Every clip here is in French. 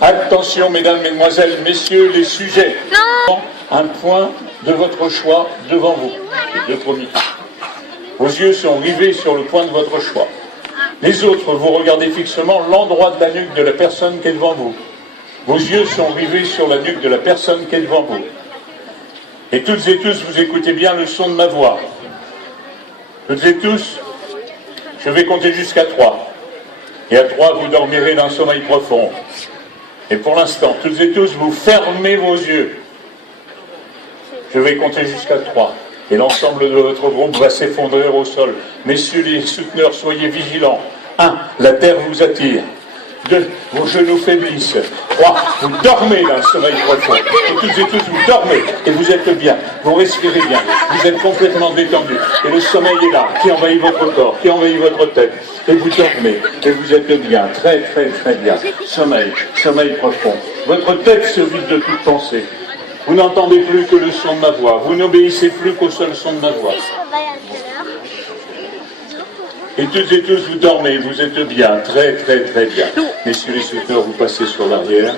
Attention, mesdames, mesdemoiselles, messieurs, les sujets. Un point de votre choix devant vous. Les deux premiers. Vos yeux sont rivés sur le point de votre choix. Les autres, vous regardez fixement l'endroit de la nuque de la personne qui est devant vous. Vos yeux sont rivés sur la nuque de la personne qui est devant vous. Et toutes et tous, vous écoutez bien le son de ma voix. Toutes et tous, je vais compter jusqu'à 3. Et à 3, vous dormirez d'un sommeil profond. Et pour l'instant, toutes et tous, vous fermez vos yeux. Je vais compter jusqu'à 3. Et l'ensemble de votre groupe va s'effondrer au sol. Messieurs les souteneurs, soyez vigilants. 1. La terre vous attire. 2. Vos genoux faiblissent. 3. Vous dormez d'un sommeil profond. Et toutes et tous, vous dormez. Et vous êtes bien. Vous respirez bien. Vous êtes complètement détendu. Et le sommeil est là, qui envahit votre corps, qui envahit votre tête. Et vous dormez. Et vous êtes bien. Très, très, très bien. Sommeil. Sommeil profond. Votre tête se vide de toute pensée. Vous n'entendez plus que le son de ma voix. Vous n'obéissez plus qu'au seul son de ma voix. Et toutes et tous, vous dormez, vous êtes bien, très très très bien. Messieurs les souteneurs, vous passez sur l'arrière,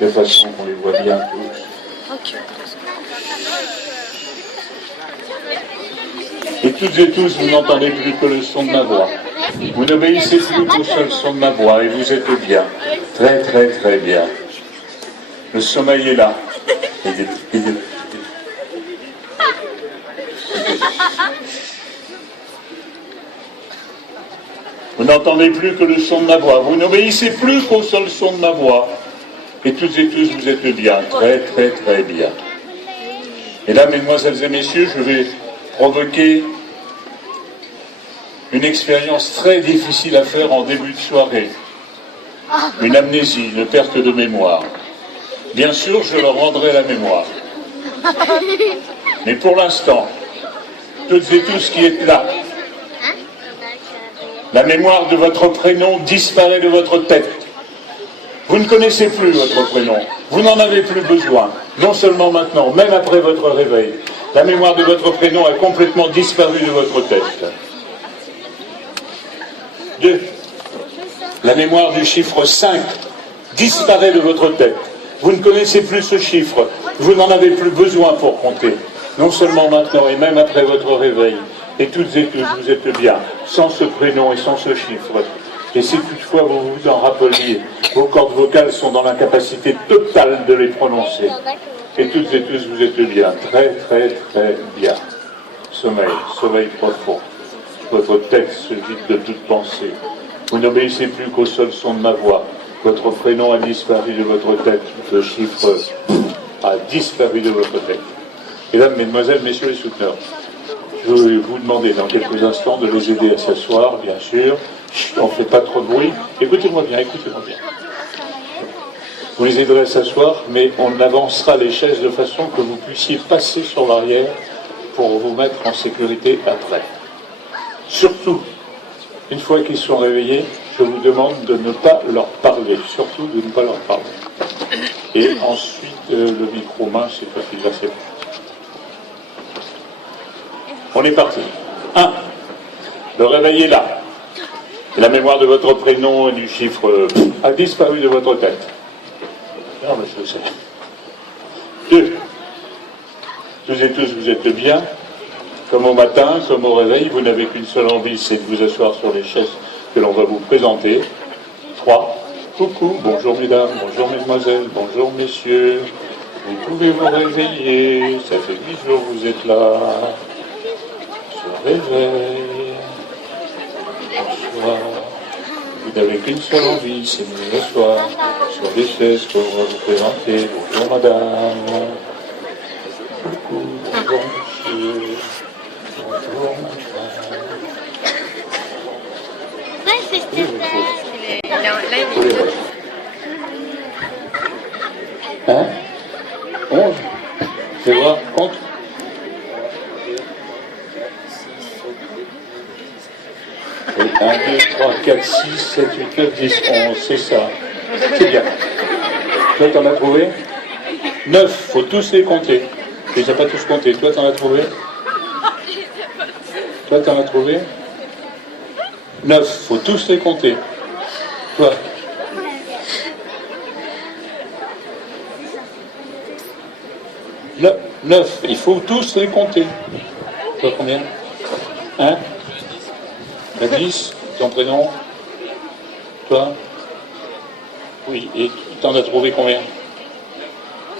de façon qu'on les voit bien tous. Et toutes et tous, vous n'entendez plus que le son de ma voix. Vous n'obéissez plus qu'au seul son de ma voix, et vous êtes bien, très très très bien. Le sommeil est là. Vous n'entendez plus que le son de ma voix. Vous n'obéissez plus qu'au seul son de ma voix. Et toutes et tous, vous êtes bien. Très, très, très bien. Et là, mesdemoiselles et messieurs, je vais provoquer une expérience très difficile à faire en début de soirée. Une amnésie, une perte de mémoire. Bien sûr, je leur rendrai la mémoire. Mais pour l'instant, toutes et tous qui êtes là, la mémoire de votre prénom disparaît de votre tête. Vous ne connaissez plus votre prénom. Vous n'en avez plus besoin. Non seulement maintenant, même après votre réveil. La mémoire de votre prénom a complètement disparu de votre tête. 2. La mémoire du chiffre 5 disparaît de votre tête. Vous ne connaissez plus ce chiffre. Vous n'en avez plus besoin pour compter. Non seulement maintenant, et même après votre réveil. Et toutes et tous, vous êtes bien, sans ce prénom et sans ce chiffre. Et si toutefois vous vous en rappeliez, vos cordes vocales sont dans l'incapacité totale de les prononcer. Et toutes et tous, vous êtes bien, très très très bien. Sommeil, sommeil profond. Votre tête se vide de toute pensée. Vous n'obéissez plus qu'au seul son de ma voix. Votre prénom a disparu de votre tête. Le chiffre a disparu de votre tête. Mesdames, mesdemoiselles, messieurs les souteneurs, je vais vous demander dans quelques instants de les aider à s'asseoir, bien sûr. Chut, on ne fait pas trop de bruit. Écoutez-moi bien, écoutez-moi bien. Vous les aiderez à s'asseoir, mais on avancera les chaises de façon que vous puissiez passer sur l'arrière pour vous mettre en sécurité après. Surtout, une fois qu'ils sont réveillés, je vous demande de ne pas leur parler. Surtout de ne pas leur parler. Et ensuite, le micro-main, c'est toi qui l'as fait. On est parti. 1. Le réveil est là. La mémoire de votre prénom et du chiffre a disparu de votre tête. Non, mais je le sais. 2. Toutes et tous, vous êtes bien. Comme au matin, comme au réveil, vous n'avez qu'une seule envie, c'est de vous asseoir sur les chaises que l'on va vous présenter. 3. Coucou, bonjour mesdames, bonjour mesdemoiselles, bonjour messieurs. Vous pouvez vous réveiller, ça fait 10 jours que vous êtes là. Réveil. Bonsoir. Vous n'avez qu'une seule envie, c'est de vous asseoir sur des chaises qu'on va vous présenter. Bonjour madame. Coucou, bonjour monsieur. Bonjour madame. Hein 11. Fais voir, compte. 1, 2, 3, 4, 6, 7, 8, 9, 10, 11, c'est ça. C'est bien. Toi, t'en as trouvé 9, faut tous les compter. Tu les as pas tous comptés. Toi, t'en as trouvé Toi, t'en as trouvé 9, faut tous les compter. Toi 9. Il faut tous les compter. Toi, combien? 1. 10. Ton prénom? Toi? Oui. Et t'en as trouvé combien?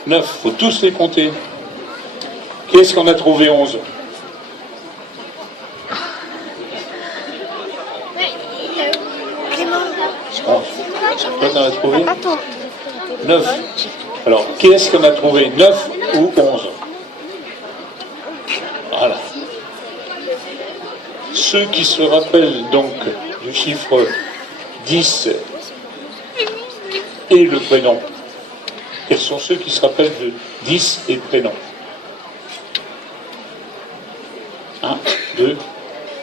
9. Il faut tous les compter. Qui est-ce qu'on a trouvé 11? Toi, t'en as trouvé 9. Alors, qui est-ce qu'on a trouvé 9 ou 11? Voilà. Ceux qui se rappellent donc du chiffre 10 et le prénom, quels sont ceux qui se rappellent de 10 et prénom? 1, 2,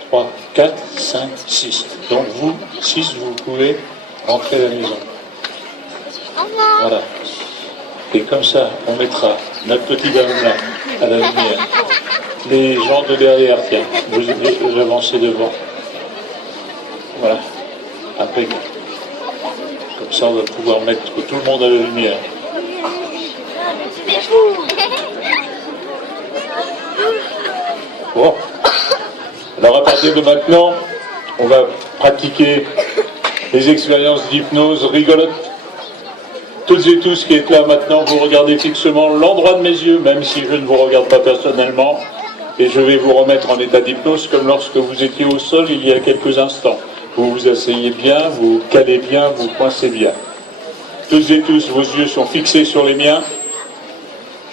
3, 4, 5, 6. Donc vous, 6, vous pouvez rentrer à la maison. Voilà. Et comme ça, on mettra notre petit dame là, à la lumière. Les gens de derrière, tiens, vous avancez devant. Voilà. Après, comme ça, on va pouvoir mettre tout le monde à la lumière. Bon. Alors à partir de maintenant, on va pratiquer les expériences d'hypnose rigolotes. Toutes et tous qui êtes là maintenant, vous regardez fixement l'endroit de mes yeux, même si je ne vous regarde pas personnellement, et je vais vous remettre en état d'hypnose comme lorsque vous étiez au sol il y a quelques instants. Vous vous asseyez bien, vous calez bien, vous coincez bien. Toutes et tous, vos yeux sont fixés sur les miens.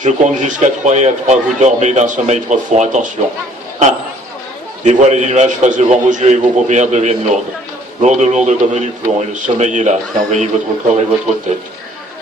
Je compte jusqu'à 3 et à 3, vous dormez d'un sommeil profond. Attention. 1. Des voiles et des nuages passent devant vos yeux et vos paupières deviennent lourdes. Lourdes, lourdes comme du plomb, et le sommeil est là, qui envahit votre corps et votre tête.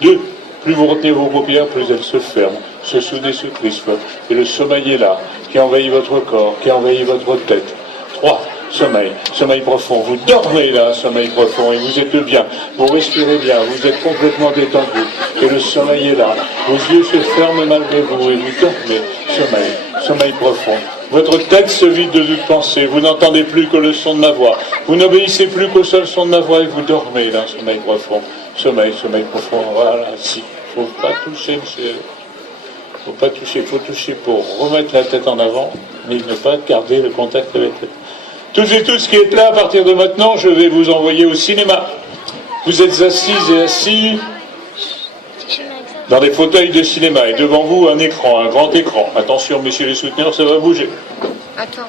2. Plus vous retenez vos paupières, plus elles se ferment, se soudent et se crispent, et le sommeil est là, qui envahit votre corps, qui envahit votre tête. 3. Sommeil, sommeil profond. Vous dormez là, sommeil profond, et vous êtes bien, vous respirez bien, vous êtes complètement détendu, et le sommeil est là. Vos yeux se ferment malgré vous, et vous dormez. Sommeil, sommeil profond. Votre tête se vide de toute pensée, vous n'entendez plus que le son de ma voix, vous n'obéissez plus qu'au seul son de ma voix, et vous dormez là, sommeil profond. Sommeil, sommeil profond, voilà, si. Il ne faut pas toucher, monsieur. Il ne faut pas toucher, il faut toucher pour remettre la tête en avant, mais ne pas garder le contact avec la tête. Toutes et tous qui êtes là, à partir de maintenant, je vais vous envoyer au cinéma. Vous êtes assises et assis dans des fauteuils de cinéma, et devant vous un écran, un grand écran. Attention, messieurs les souteneurs, ça va bouger. Attends.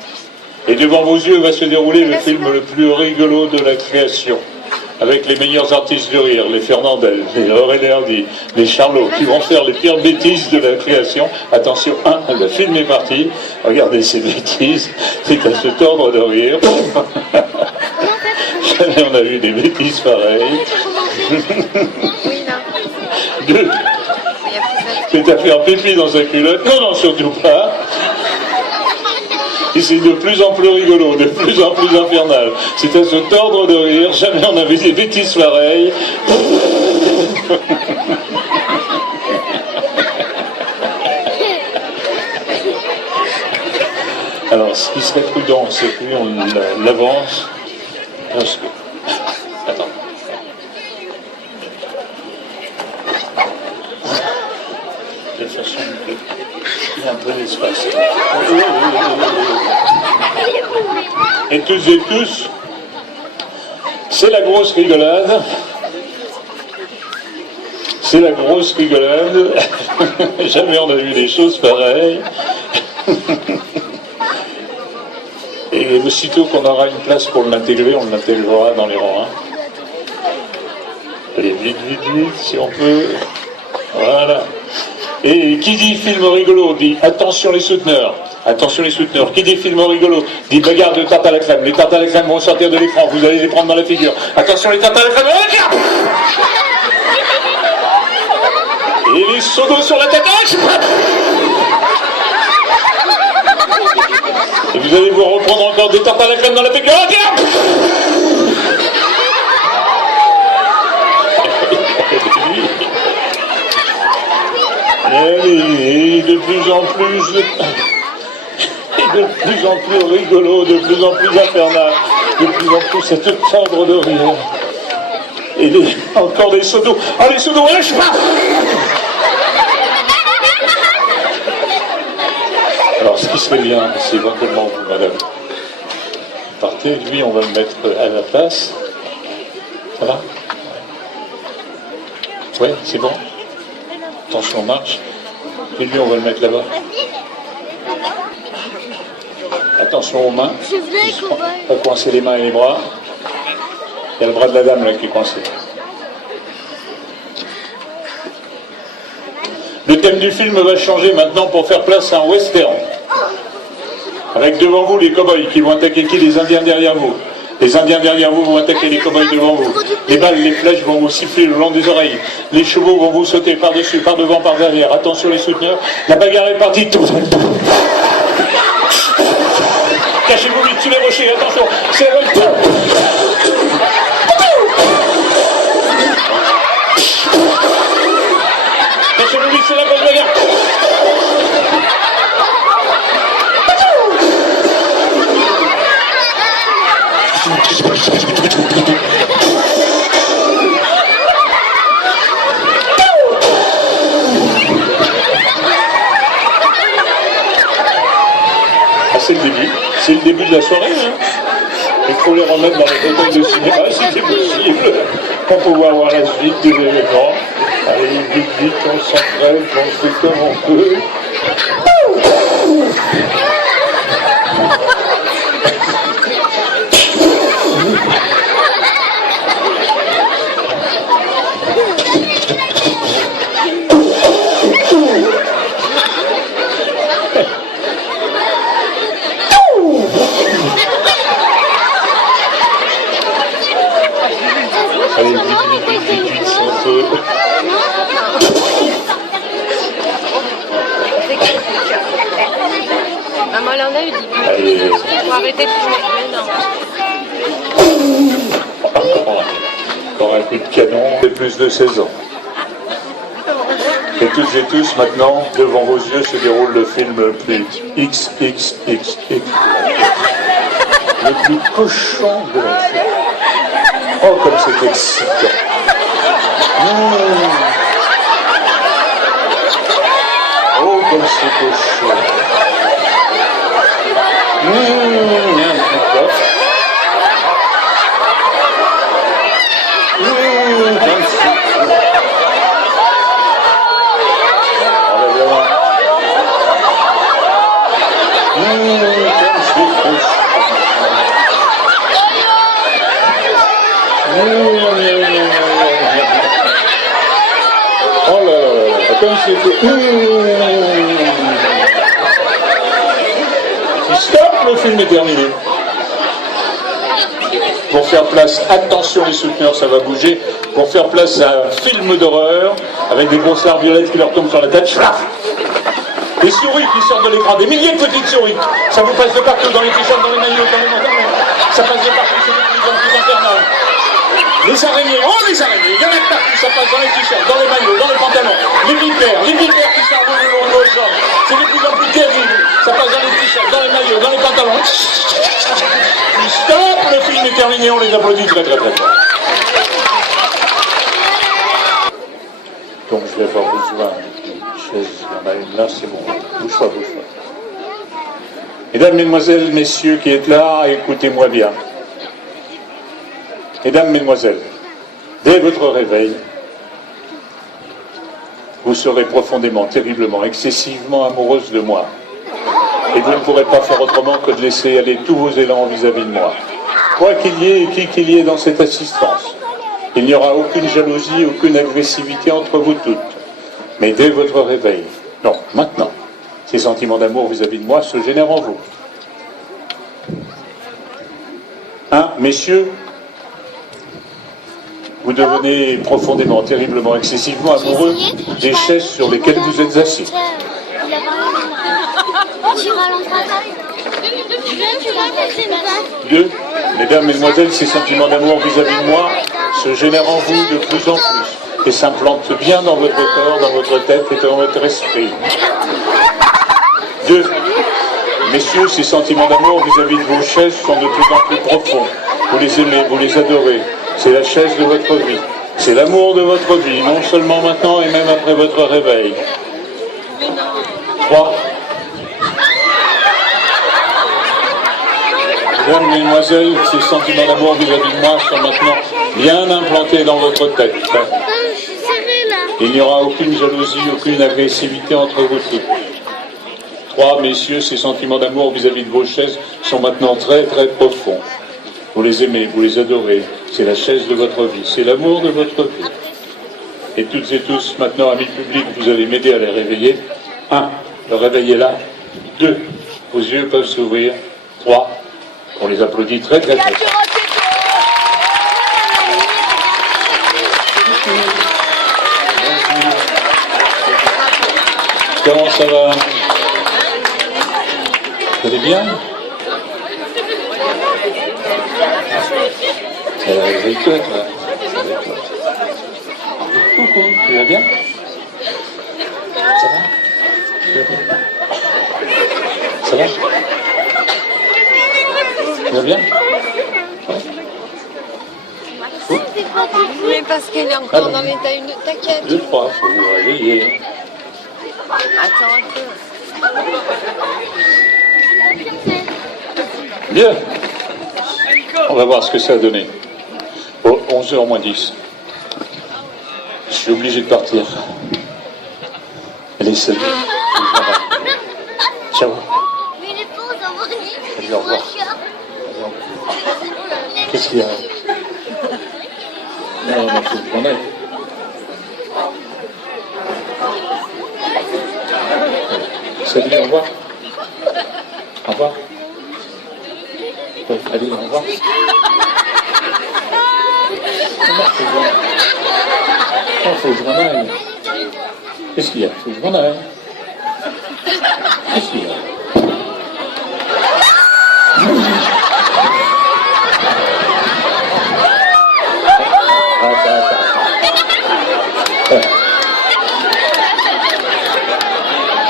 Et devant vos yeux va se dérouler le film le plus rigolo de la création. Avec les meilleurs artistes du rire, les Fernandel, les Aurélien Hardy, les Charlot, qui vont faire les pires bêtises de la création. Attention, le film est parti. Regardez ces bêtises, c'est à se tordre de rire. Jamais on a vu des bêtises pareilles. 2. C'est à faire pipi dans sa culotte. Non, non, surtout pas. Et c'est de plus en plus rigolo, de plus en plus infernal. C'est à se tordre de rire. Jamais on avait des bêtises pareilles. Alors, ce qui serait prudent, c'est que lui, on l'avance. Parce que... Attends. De façon qu'il y a un peu d'espace. Et toutes et tous, c'est la grosse rigolade. C'est la grosse rigolade. Jamais on a vu des choses pareilles. Et aussitôt qu'on aura une place pour l'intégrer, on l'intégrera dans les rangs. Allez, vite, vite, vite, si on peut. Voilà. Et qui dit film rigolo dit attention les souteneurs. Attention les souteneurs. Qui dit film rigolo dit bagarre de tarte à la crème. Les tartes à la crème vont sortir de l'écran. Vous allez les prendre dans la figure. Attention les tartes à la crème. Et les seaux d'eau sur la tête. Et vous allez vous reprendre encore des tartes à la crème dans la figure. Et de plus en plus, rigolo, de plus en plus infernal, de plus en plus cette tendre de rire. Et encore des seaux d'eau. Ah, les seaux d'eau, allez, je pars. qui serait bien, c'est éventuellement vous, madame. Partez, lui, on va le mettre à la place. Ça va? Ouais, c'est bon. Attention, marche. Et lui, on va le mettre là-bas. Attention aux mains. Pas coincer les mains et les bras. Il y a le bras de la dame là qui est coincé. Le thème du film va changer maintenant pour faire place à un western. Avec devant vous les cow-boys qui vont attaquer qui? Les Indiens derrière vous. Les Indiens derrière vous vont attaquer les cow-boys devant vous. Les balles, les flèches vont vous siffler le long des oreilles. Les chevaux vont vous sauter par-dessus, par devant, par derrière. Attention les souteneurs, la bagarre est partie. Cachez-vous vite sous les rochers, attention. C'est le... Cachez-vous vite, c'est la grosse bagarre. C'est le début. C'est le début de la soirée. Hein. Il faut les remettre dans les fauteuils de cinéma si c'est possible. Pour pouvoir voir la suite des événements. Allez, vite, vite, on s'entraîne, on fait comme on peut. Allez, vite, si on peut. Maman elle en a eu dit. Faut arrêter de fumer. Non. Encore un coup de canon de plus de 16 ans. Et toutes et tous, maintenant, devant vos yeux se déroule le film le plus XXXX. Le plus cochon de la série. Oh, comme c'est excitant. Oh, comme c'est cochon. Oh là là, comme c'est... Stop, le film est terminé. Pour faire place, attention les souteneurs, ça va bouger, pour faire place à un film d'horreur, avec des grosses larves violettes qui leur tombent sur la tête, schlaf. Des souris qui sortent de l'écran, des milliers de petites souris. Ça vous passe de partout, dans les t-shirts, dans les maillots, dans les manteaux. Ça passe de partout, c'est de plus en plus infernal. Les araignées, oh les araignées, il y en a de partout, ça passe dans les t-shirts, dans les maillots, dans les pantalons. Les vipères qui sortent le long de vos jambes. C'est de plus en plus terrible. Ça passe dans les t-shirts, dans les maillots, dans les pantalons. Stop, le film est terminé, on les applaudit très très très fort. Donc je vais avoir besoin d'une chaise, il y en a une là, c'est bon. Bouge pas, bouge pas. Mesdames, mesdemoiselles, messieurs qui êtes là, écoutez-moi bien. Mesdames, mesdemoiselles, dès votre réveil, vous serez profondément, terriblement, excessivement amoureuse de moi. Et vous ne pourrez pas faire autrement que de laisser aller tous vos élans vis-à-vis de moi. Quoi qu'il y ait et qui qu'il y ait dans cette assistance, il n'y aura aucune jalousie, aucune agressivité entre vous toutes. Mais dès votre réveil, non, maintenant, ces sentiments d'amour vis-à-vis de moi se génèrent en vous. Hein, messieurs, vous devenez profondément, terriblement, excessivement amoureux des chaises sur lesquelles vous êtes assis. Deux, mesdames, mesdemoiselles, ces sentiments d'amour vis-à-vis de moi se génèrent en vous de plus en plus et s'implantent bien dans votre corps, dans votre tête et dans votre esprit. Deux, messieurs, ces sentiments d'amour vis-à-vis de vos chaises sont de plus en plus profonds. Vous les aimez, vous les adorez. C'est la chaise de votre vie. C'est l'amour de votre vie, non seulement maintenant et même après votre réveil. 3. Mesdames, mesdemoiselles, ces sentiments d'amour vis-à-vis de moi sont maintenant bien implantés dans votre tête. Il n'y aura aucune jalousie, aucune agressivité entre vous tous. 3, messieurs, ces sentiments d'amour vis-à-vis de vos chaises sont maintenant très très profonds. Vous les aimez, vous les adorez. C'est la chaise de votre vie, c'est l'amour de votre vie. Et toutes et tous, maintenant, amis publics, vous allez m'aider à les réveiller. 1, le réveiller là. 2, vos yeux peuvent s'ouvrir. 3, on les applaudit très très très fort. Comment ça va? Vous allez bien? Ça va avec toi, toi. Coucou, tu vas bien? Ça va? Tu vas bien? Ça va? Tu vas bien? Mais parce qu'elle est encore dans l'état une taquette. 2, 3, faut vous réveiller. Attends un peu. Bien. On va voir ce que ça a donné. Oh, 11h moins 10. Je suis obligé de partir. Allez, salut. Ciao. Salut, au revoir. Qu'est-ce qu'il y a? Non, il faut que j'en aille. Salut, au revoir. Au revoir. Allez, au revoir. Il faut que je m'en aille. Qu'est-ce qu'il y a? Il faut que je m'en aille. Qu'est-ce qu'il y a?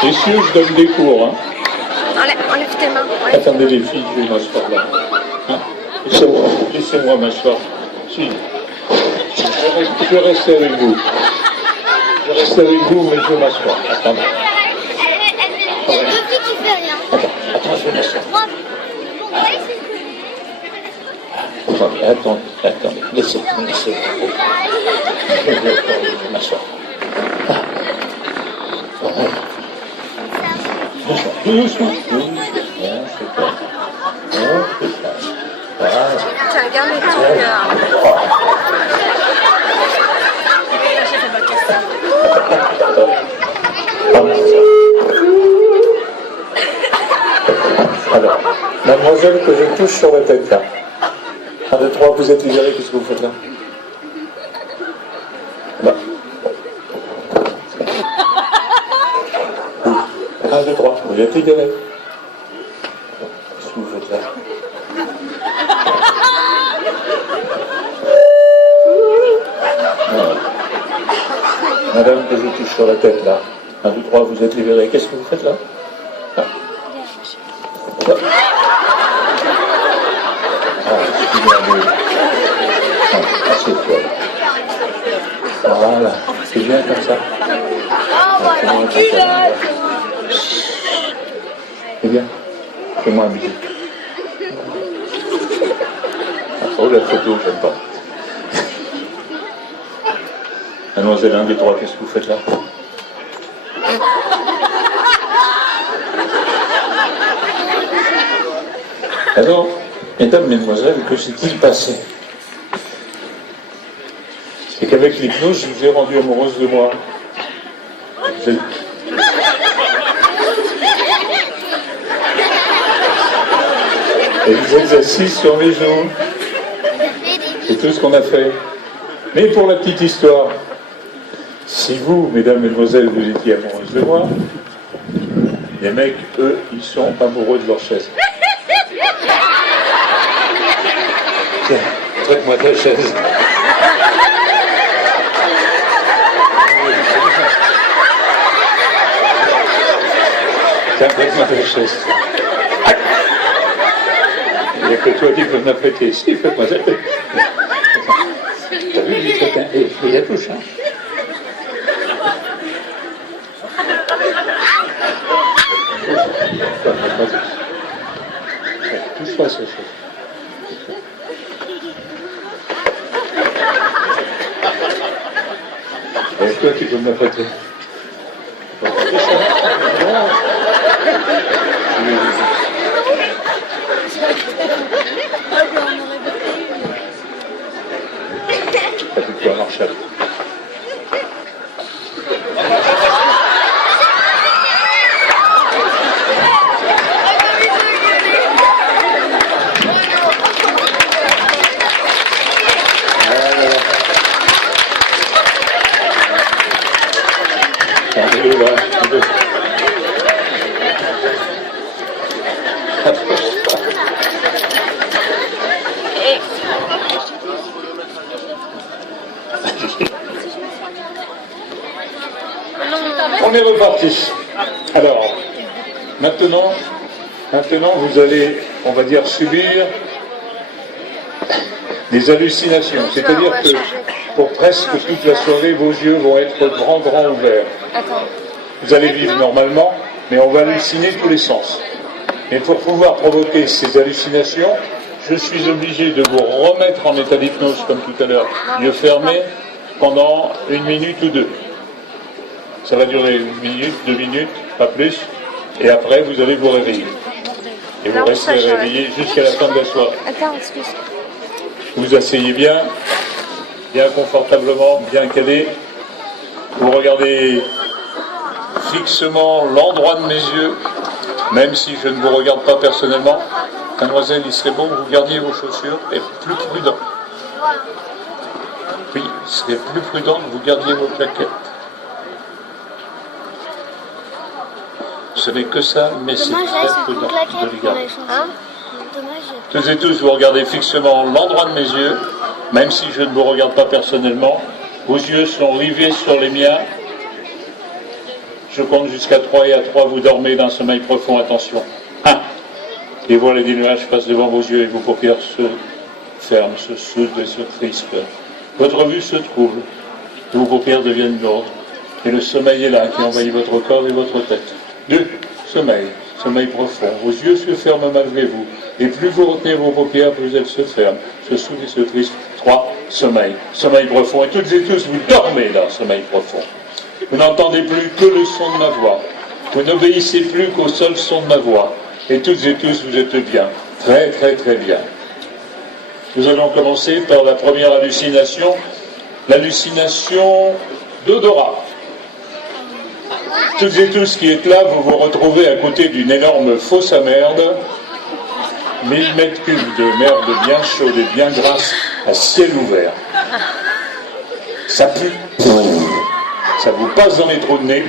Messieurs, je donne des cours. Hein. Enlève tes mains. Ouais. Attendez les filles, je vais m'asseoir là. Hein, laissez-moi m'asseoir. Si. Je vais rester avec vous. Je vais rester avec vous, mais je vais m'asseoir. Attendez. Il y a deux filles qui font rien. Attends, je vais m'asseoir. Attendez, laissez-moi. Je vais m'asseoir. Doucement. Tiens, regarde les trucs. Alors, mademoiselle que je touche sur la tête là. 1, 2, 3, vous êtes libérés, qu'est-ce que vous faites là? Là. 1, 2, 3, vous êtes libérés. Qu'est-ce que vous faites là? Madame que je touche sur la tête là. 1, 2, 3, vous êtes libérés. Qu'est-ce que vous faites là? Là. Là. Assieds-toi. Voilà. C'est bien comme ça. C'est bien. Fais-moi un bisou. Oh, la photo, j'aime pas. Mademoiselle 1, 2, 3, qu'est-ce que vous faites là? Alors, mesdames, mesdemoiselles, que s'est-il passé? C'est qu'avec l'hypnose, je vous ai rendu amoureuse de moi. Et vous êtes assis sur mes genoux. C'est tout ce qu'on a fait. Mais pour la petite histoire, si vous, mesdames, mesdemoiselles, vous étiez amoureuses de moi, les mecs, eux, ils sont amoureux de leur chaise. Tiens, traite-moi ta chaise. Tiens, traite-moi ta chaise. Il n'y a que toi qui peux m'apprêter. Si, fais-moi ça. T'as vu, il faut y a touche, hein. Touche pas ces choses. toi, tu peux me la prêter. T'as plus de quoi, Marshall. On est reparti. Alors, maintenant, vous allez, on va dire, subir des hallucinations. C'est-à-dire que pour presque toute la soirée, vos yeux vont être grands ouverts. Vous allez vivre normalement, mais on va halluciner tous les sens. Et pour pouvoir provoquer ces hallucinations, je suis obligé de vous remettre en état d'hypnose, comme tout à l'heure, yeux fermés, pendant 1 minute ou 2. Ça va durer 1 minute, 2 minutes, pas plus. Et après, vous allez vous réveiller. Et vous resterez réveillé jusqu'à la fin de la soirée. Attends, excuse. Vous asseyez bien confortablement, bien calé. Vous regardez fixement l'endroit de mes yeux, même si je ne vous regarde pas personnellement. Mademoiselle, il serait bon que vous gardiez vos chaussures et plus prudent. Oui, il serait plus prudent que vous gardiez vos claquettes. Ce n'est que ça, mais c'est très prudent de les garder. Toutes et tous, vous regardez fixement l'endroit de mes yeux, même si je ne vous regarde pas personnellement. Vos yeux sont rivés sur les miens. Je compte jusqu'à 3 et à 3, vous dormez d'un sommeil profond. Attention. 1. Les voiles et des nuages passent devant vos yeux et vos paupières se ferment, se soudent et se crispent. Votre vue se trouble. Vos paupières deviennent lourdes. Et le sommeil est là qui envahit votre corps et votre tête. 2. Sommeil profond. Vos yeux se ferment malgré vous. Et plus vous retenez vos paupières, plus elles se ferment, se soudent et se crispent. 3. Sommeil profond. Et toutes et tous, vous dormez dans le sommeil profond. Vous n'entendez plus que le son de ma voix. Vous n'obéissez plus qu'au seul son de ma voix. Et toutes et tous, vous êtes bien. Très, très, très bien. Nous allons commencer par la première hallucination, l'hallucination d'odorat. Toutes et tous qui êtes là, vous vous retrouvez à côté d'une énorme fosse à merde, 1000 mètres cubes de merde bien chaude et bien grasse, à ciel ouvert. Ça pue. Ça vous passe dans les trous de nez.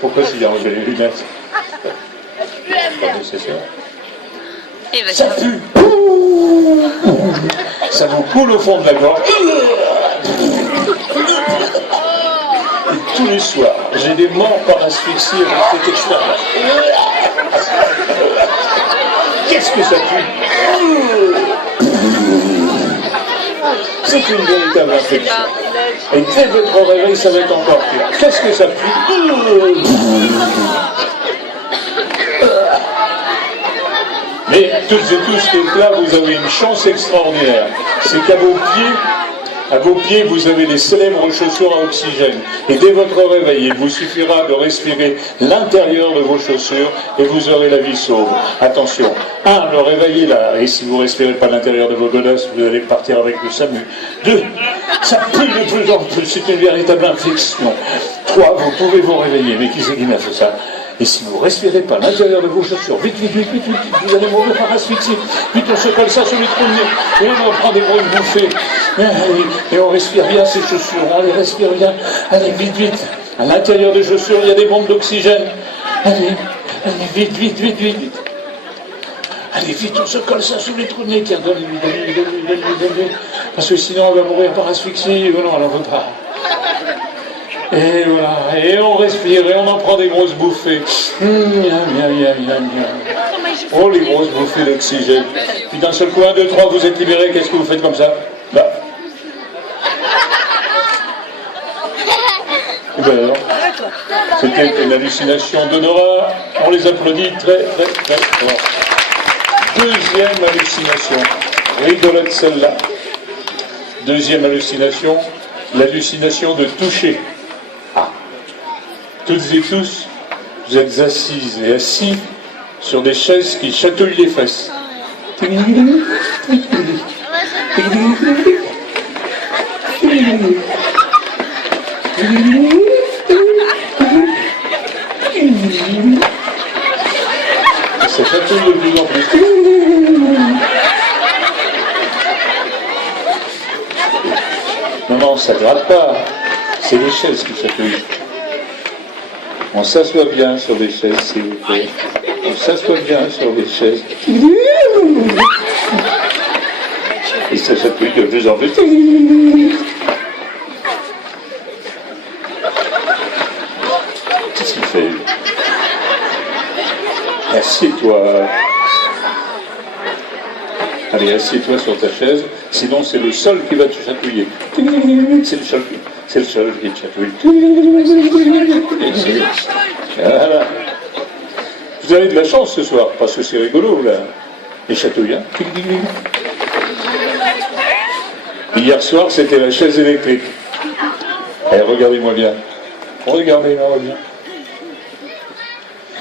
Pourquoi j'ai enlevé les lunettes? Pas nécessaire. Ça pue. Ça vous coule au fond de la gorge. Et tous les soirs, j'ai des morts par asphyxie avec cette expérience. Qu'est-ce que ça pue? C'est une véritable infection. Et dès votre réveil, ça va être encore pire. Qu'est-ce que ça pue? Mais toutes et tous qui êtes là, vous avez une chance extraordinaire. C'est qu'à vos pieds, vous avez les célèbres chaussures à oxygène. Et dès votre réveil, il vous suffira de respirer l'intérieur de vos chaussures et vous aurez la vie sauve. Attention. 1. Le réveil est là. Et si vous ne respirez pas l'intérieur de vos godasses, vous allez partir avec le SAMU. 2. Ça pue de plus en plus. C'est une véritable infection. 3. Vous pouvez vous réveiller. Mais qui c'est qui m'a fait ça? Et si vous ne respirez pas l'intérieur de vos chaussures, vite, vous allez mourir par asphyxie. Vite, on se colle ça sur les trous de nez. Et on prend des grosses bouffées. Et on respire bien ces chaussures. On les respire bien. Allez, vite. À l'intérieur des chaussures, il y a des bombes d'oxygène. Allez, vite. Allez, vite, on se colle ça sous les trous de nez. Tiens, donne-lui. Parce que sinon, on va mourir par asphyxie. Non, on n'en veut pas. Et voilà, et on respire, et on en prend des grosses bouffées. Oh, les grosses bouffées d'oxygène. Puis d'un seul coup, 1, 2, 3, vous êtes libérés, qu'est-ce que vous faites comme ça? Là. Et bien alors, c'était une hallucination d'odorat. On les applaudit très fort. Deuxième hallucination, rigolote celle-là. Deuxième hallucination, l'hallucination de toucher. Ah. Toutes et tous, vous êtes assises et assis sur des chaises qui chatouillent les fesses. Ça chatouille de plus en plus. Non, ça ne gratte pas. C'est les chaises qui chatouillent. On s'assoit bien sur des chaises, s'il vous plaît. On s'assoit bien sur des chaises. Et ça chatouille de plus en plus. Qu'est-ce qu'il fait? Assieds-toi. Allez, assieds-toi sur ta chaise, sinon c'est le sol qui va te chatouiller. C'est le sol qui te chatouille. Voilà. Vous avez de la chance ce soir, parce que c'est rigolo, là. Les chatouilles, hein. Hier soir, c'était la chaise électrique. Allez, regardez-moi bien. Regardez-moi bien.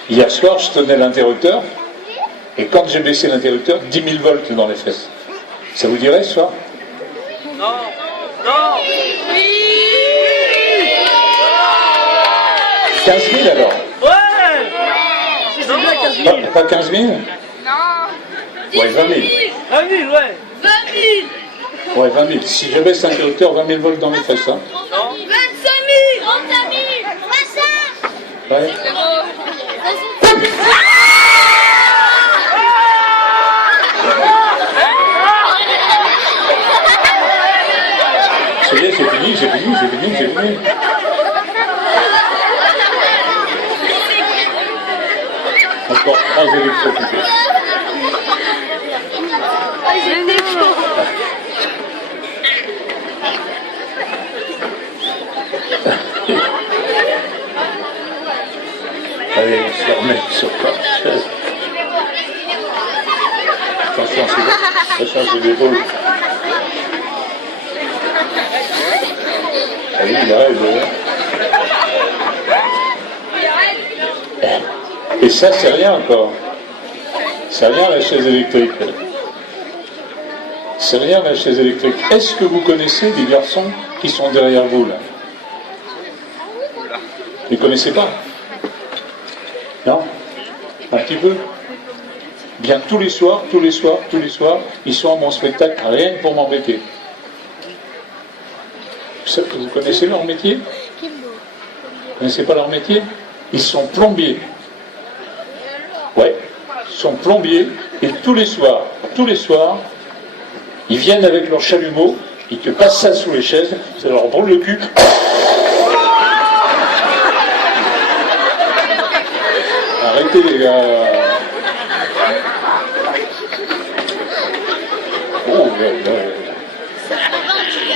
Hier soir, je tenais l'interrupteur, et quand j'ai baissé l'interrupteur, 10 000 volts dans les fesses. Ça vous dirait ce soir? Non. Non. 15 000 alors? Ouais. C'est bien 15 000. Pas 15 000? Non. Ouais, 20 000. 20 000, ouais. 20 000. Ouais, 20 000. Si je baisse l'interrupteur, 20 000 volts dans les fesses, hein? Non. 25 000. 35 000. 25. Ouais. C'est bien, c'est fini. Encore 3 électrocutés. Allez, on se remet sur la chaise. Attention, c'est l'épaule. Allez, il arrive. Et ça, c'est rien encore. C'est rien la chaise électrique. C'est rien la chaise électrique. Est-ce que vous connaissez des garçons qui sont derrière vous, là? Vous ne connaissez pas? Non? Un petit peu? Bien, tous les soirs, ils sont à mon spectacle, rien que pour m'embêter. Vous connaissez leur métier? Vous ne connaissez pas leur métier? Ils sont plombiers. Ouais, ils sont plombiers, et tous les soirs, ils viennent avec leur chalumeau, ils te passent ça sous les chaises, ça leur brûle le cul. Arrêtez les gars. Oh là là.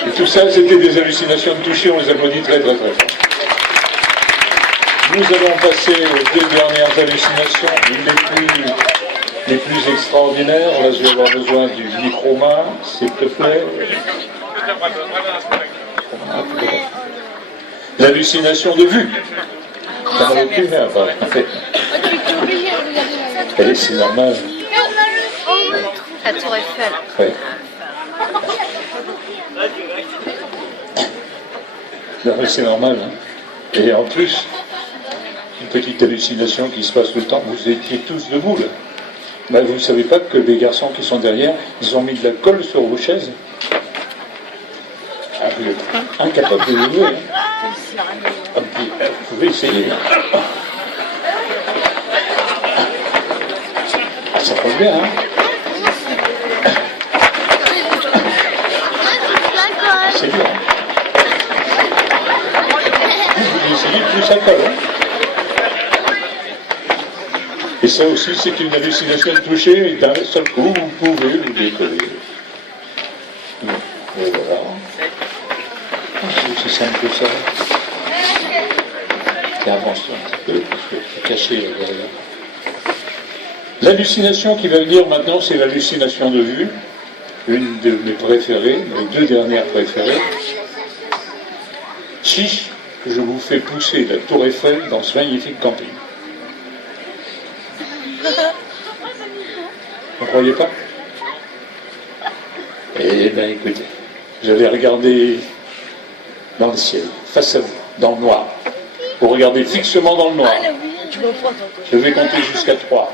Et tout ça, c'était des hallucinations de toucher, on les applaudit très très très fort. Nous allons passer aux 2 dernières hallucinations, les plus extraordinaires. Là, je vais avoir besoin du micro-main, s'il te plaît. L'hallucination de vue. T'en as aucune, hein, en fait. Allez, c'est normal. La tour Eiffel. Ouais. Non, mais c'est normal. Hein. Et en plus, une petite hallucination qui se passe tout le temps, vous étiez tous debout là. Ben, vous ne savez pas que les garçons qui sont derrière, ils ont mis de la colle sur vos chaises. Ah, vous êtes incapable de lever. Hein. Ah, puis, vous pouvez essayer. Hein. Ah, ça passe bien, hein. C'est bien. Vous essayez, plus ça colle. Hein. Et ça aussi, c'est une hallucination de toucher, et d'un seul coup, vous pouvez vous décoller. Et voilà. C'est aussi simple que ça. Et avance-toi un petit peu, parce que c'est caché derrière. L'hallucination qui va venir maintenant, c'est l'hallucination de vue. une de mes préférées, mes deux dernières préférées. Chiche, que je vous fais pousser la tour Eiffel dans ce magnifique camping. Vous ne croyez pas? Eh bien écoutez, je vais regarder dans le ciel, face à vous, dans le noir. Vous regardez fixement dans le noir. Je vais compter jusqu'à 3.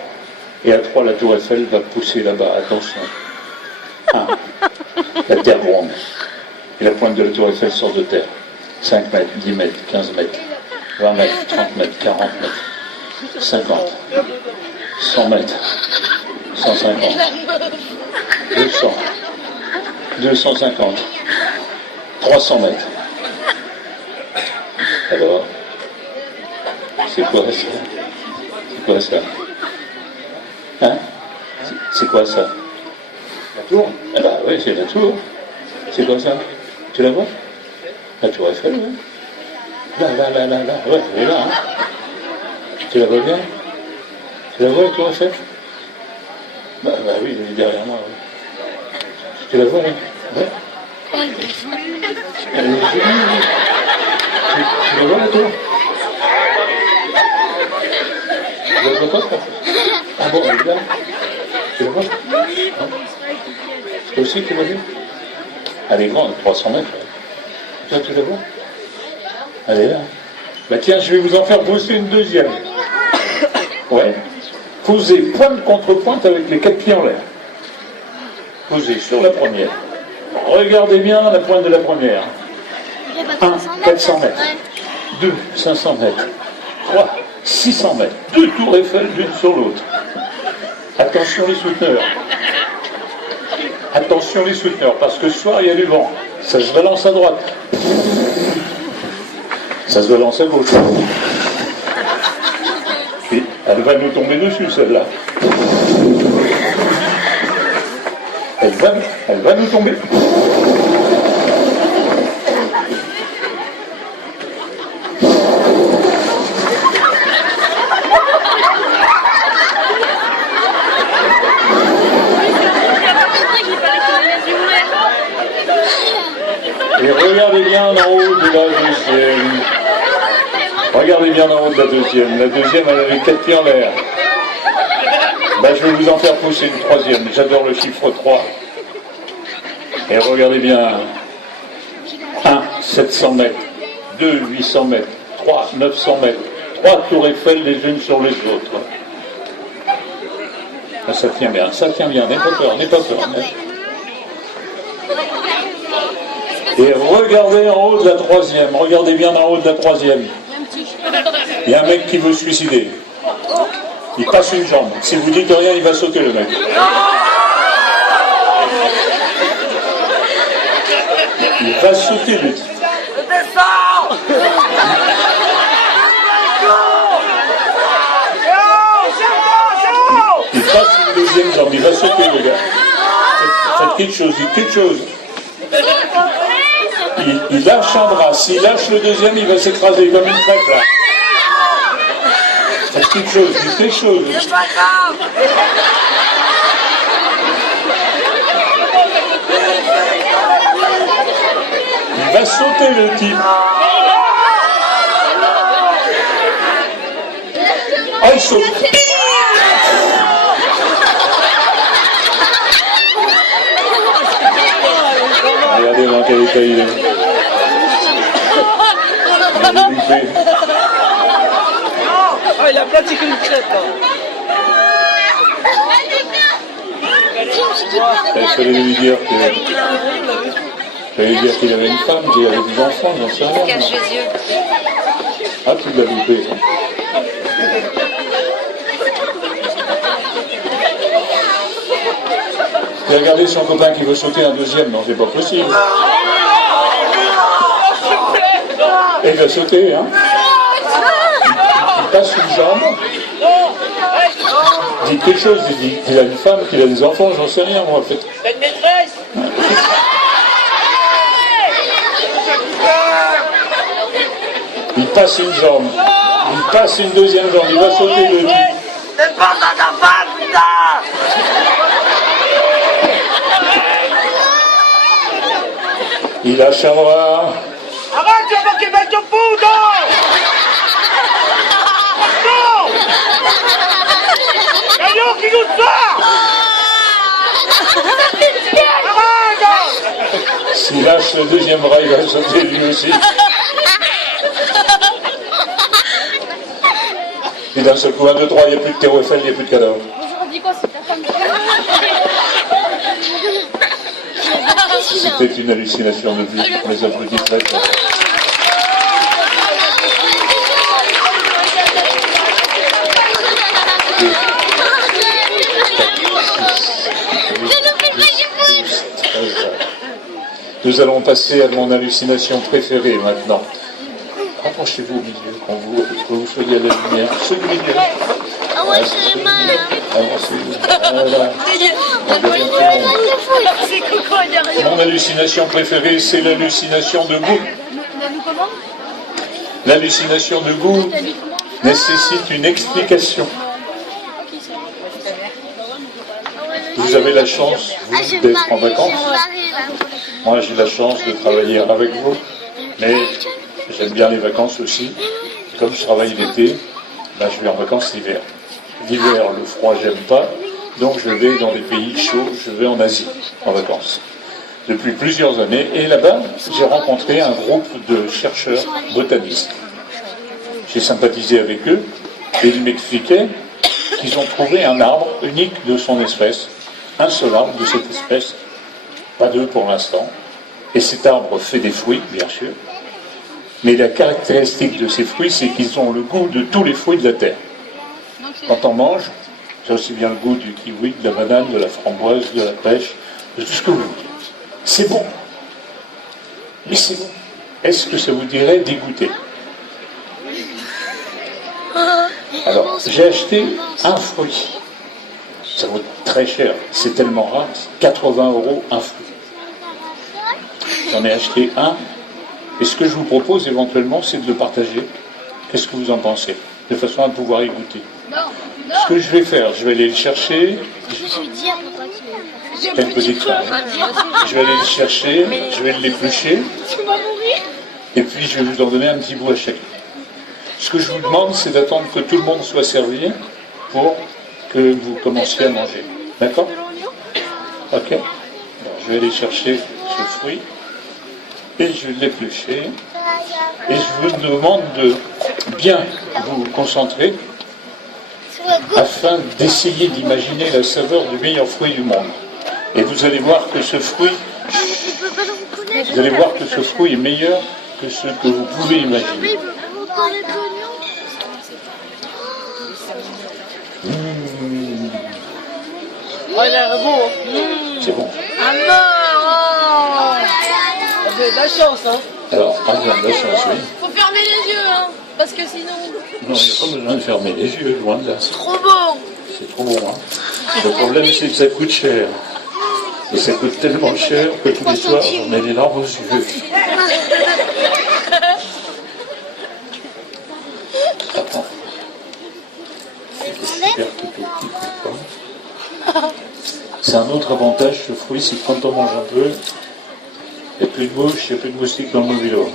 Et à 3, la tour Eiffel va pousser là-bas. Attention. 1. La terre gronde. Et la pointe de la tour Eiffel sort de terre. 5 mètres, 10 mètres, 15 mètres, 20 mètres, 30 mètres, 40 mètres, 50, 100 mètres, 150, 200, 250, 300 mètres. Alors, c'est quoi ça? C'est quoi ça? Hein? C'est quoi ça? La tour? Ah bah oui, c'est la tour. C'est quoi ça? Tu la vois? La tour Eiffel, oui. Là, ouais, elle est là, hein. Tu la vois bien? Tu la vois, la tour Eiffel? Bah oui, elle est derrière moi, oui. Tu la vois, là? Ouais. Elle est jolie, oui. Tu la vois, la tour? Tu la vois pas, ça? Ah bon, elle est là. Tu la vois? Non. Toi aussi, tu l'as vu? Elle est grande, 300 mètres. Toi, tu la vois? Elle est là. Bah tiens, je vais vous en faire pousser une deuxième. Ouais. Posez pointe contre pointe avec les 4 pieds en l'air. Posez sur la première. Regardez bien la pointe de la première. 1, 400 mètres. 2, 500 mètres. 3, 600 mètres. 2 tours Eiffel l'une sur l'autre. Attention les souteneurs. Attention les souteneurs, parce que ce soir il y a du vent. Ça se balance à droite. Ça se balance à gauche. Et elle va nous tomber dessus, celle-là. Elle va nous tomber. Et regardez bien en haut de la deuxième. Regardez bien en haut de la deuxième. La deuxième, elle avait 4 pieds en l'air. Ben, je vais vous en faire pousser une troisième. J'adore le chiffre 3. Et regardez bien. 1, 700 mètres. 2, 800 mètres. 3, 900 mètres. 3 tours Eiffel les unes sur les autres. Ben, ça tient bien, n'aie pas peur, n'aie pas peur. Et regardez en haut de la troisième, regardez bien en haut de la troisième. Il y a un mec qui veut se suicider. Il passe une jambe. Si vous dites rien, il va sauter le mec. Il va sauter lui. Il passe une deuxième jambe, il va sauter le gars. Faites quelque chose, dites quelque chose. Il lâche un bras. S'il lâche le deuxième, il va s'écraser comme une crêpe là. Faites quelque chose, dites quelque chose. Il va sauter le type. Ah, il saute. Regardez dans quel état il est. Ah, il a pratiqué une crêpe là. Il fallait lui dire qu'il avait une femme, qu'il avait des enfants, j'en sais rien. Cache les yeux. Ah, tu l'as loupé. Et regardez son copain qui veut sauter un deuxième, non, c'est pas possible. Et il va sauter, hein. Il passe une jambe. Dites quelque chose, il a une femme, qu'il a des enfants, j'en sais rien, moi, en fait. Une maîtresse. Il passe une jambe. Il passe une deuxième jambe, il va sauter le type. C'est pas ta femme, putain. Il a savoir. Arrête, tu vas manquer de ton fou, non. Non. Allô, qui nous sort. Arrête. S'il lâche le deuxième bras, il va sauter lui aussi. Et d'un seul coup, 1, 2, 3, il n'y a plus de terreau Eiffel, il n'y a plus de cadavre. On dit quoi, c'est ta femme? C'était une hallucination de vue. On les applaudit très fort. Nous allons passer à mon hallucination préférée maintenant. Rapprochez-vous au milieu quand vous soyez à la lumière. Ceux du milieu. Ah ouais, c'est les mains. Voilà. C'est quoi derrière? Mon hallucination préférée, c'est l'hallucination de goût. Comment? L'hallucination de goût nécessite une explication. Vous avez la chance, vous, d'être en vacances. Moi, j'ai la chance de travailler avec vous, mais j'aime bien les vacances aussi. Comme je travaille l'été, ben, je vais en vacances l'hiver. L'hiver, le froid, j'aime pas, donc je vais dans des pays chauds, je vais en Asie, en vacances. Depuis plusieurs années, et là-bas, j'ai rencontré un groupe de chercheurs botanistes. J'ai sympathisé avec eux, et ils m'expliquaient qu'ils ont trouvé un arbre unique de son espèce, un seul arbre de cette espèce, pas deux pour l'instant, et cet arbre fait des fruits, bien sûr, mais la caractéristique de ces fruits, c'est qu'ils ont le goût de tous les fruits de la terre. Quand on mange, c'est aussi bien le goût du kiwi, de la banane, de la framboise, de la pêche, de tout ce que vous voulez. C'est bon. Mais c'est bon. Est-ce que ça vous dirait dégoûter? Alors, j'ai acheté un fruit. Ça vaut très cher. C'est tellement rare. 80 € un fruit. J'en ai acheté un. Et ce que je vous propose éventuellement, c'est de le partager. Qu'est-ce que vous en pensez? De façon à pouvoir y goûter. Ce que je vais faire, je vais aller le chercher. Je vais dire, papa, C'est une petite phrase. Je vais aller le chercher, je vais l'éplucher. tu vas mourir. Et puis je vais vous en donner un petit bout à chacun. Ce que je vous demande, c'est d'attendre que tout le monde soit servi pour que vous commenciez à manger. D'accord? Ok? Alors, je vais aller chercher ce fruit et je vais l'éplucher. Et je vous demande de bien vous concentrer afin d'essayer d'imaginer la saveur du meilleur fruit du monde. Et vous allez voir que ce fruit, est meilleur que ce que vous pouvez imaginer. Oh, il a un beau. C'est bon. Ah non. Vous avez de la chance, hein. Alors, on a de la chance, oui. Faut fermer les yeux, hein, parce que sinon... Non, il n'y a pas besoin de fermer les yeux, loin de là. Trop bon. C'est trop bon, hein. Le problème, c'est que ça coûte cher. Et ça coûte tellement cher que tous les soirs, j'en ai les larmes aux yeux. Attends. C'est super tout petit, quoi. C'est un autre avantage, ce fruit, c'est que quand on mange un peu, il n'y a plus de mouches, il n'y a plus de moustiques dans le mobilo.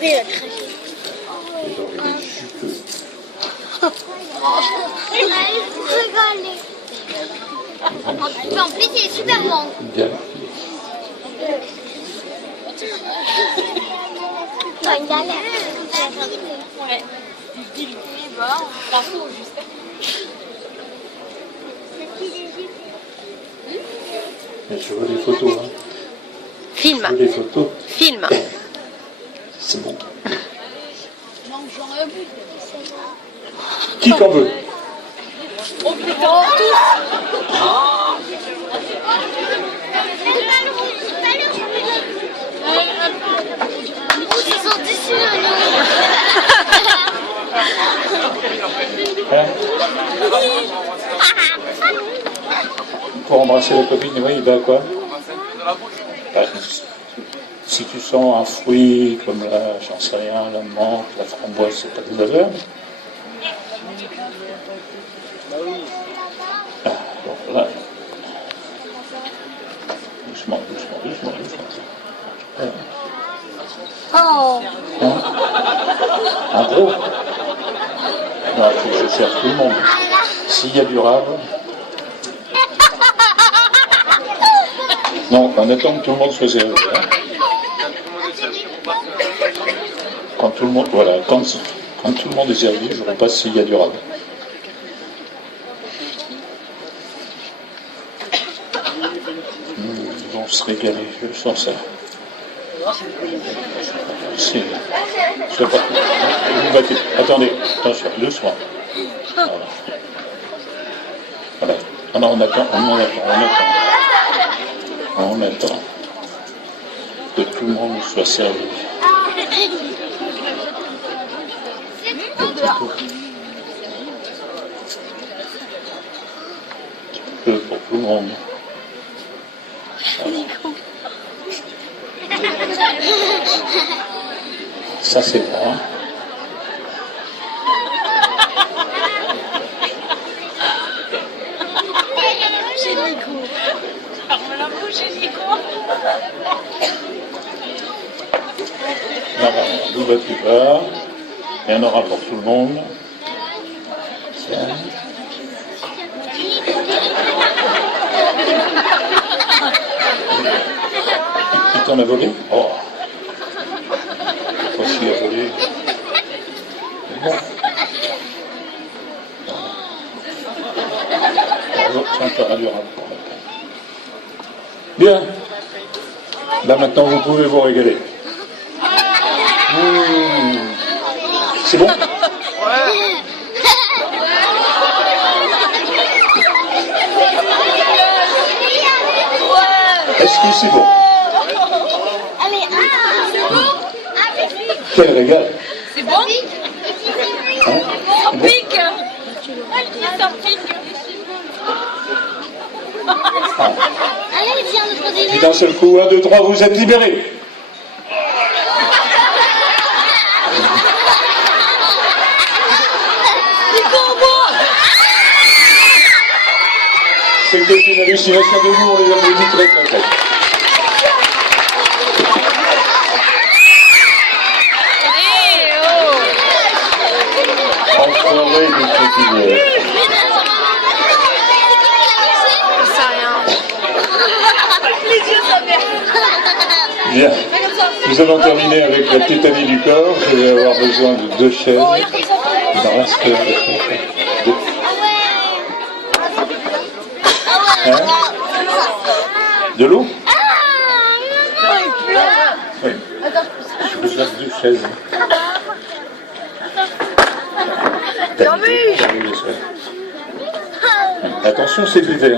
Et donc, il est juteux. En plus, il est super grand. Bien. Une galère. Ouais. Mais je veux des photos, hein. Film. Je veux des photos. Film. C'est bon. Qui qu'en veut? Oh putain, tous. Ils sont déçus, Hein? Pour embrasser la copine, oui, il va à quoi? Bah, si tu sens un fruit comme là, j'en sais rien, la menthe, la framboise, c'est pas de l'odeur. Ah, bon, là. doucement, doucement, doucement, doucement. Oh. Hein? En gros, il faut que je serve tout le monde. S'il y a du rab. Non, en attendant que tout le monde soit servi. Hein. Quand tout le monde, voilà, quand tout le monde est servi, je repasse s'il y a du rab. Ils vont se régaler, je sens ça. Si. Je pas. Vous battez. Attendez, attention, doucement. Voilà. Voilà. Ah non, on attend. On attend que tout le monde soit servi. Un petit peu pour tout le monde. Voilà. Ça c'est bon. Ferme la bouche, Nico. Là, d'où vas-tu vas? Il y en aura pour tout le monde. Tiens. Il t'en a volé? Oh. Aussi a volé. Bon. Tiens, tu auras du rap pour matin. Bien. Là maintenant vous pouvez vous régaler. C'est bon? Est-ce que c'est bon? Allez, Quel régal! C'est bon? Hein? Ça pique. Ça pique. allez, viens, notre délire. Puis d'un seul coup, 1, 2, 3, vous êtes libérés. C'était une hallucination de nous, on les applaudit très très très. Enfoiré de petits vieux. Bien. Nous allons terminer avec la tétanie du corps. Je vais avoir besoin de 2 chaises. Il en reste 2. Hein? De l'eau? Oui. J'ai besoin de 2 chaises. Attention, c'est l'hiver.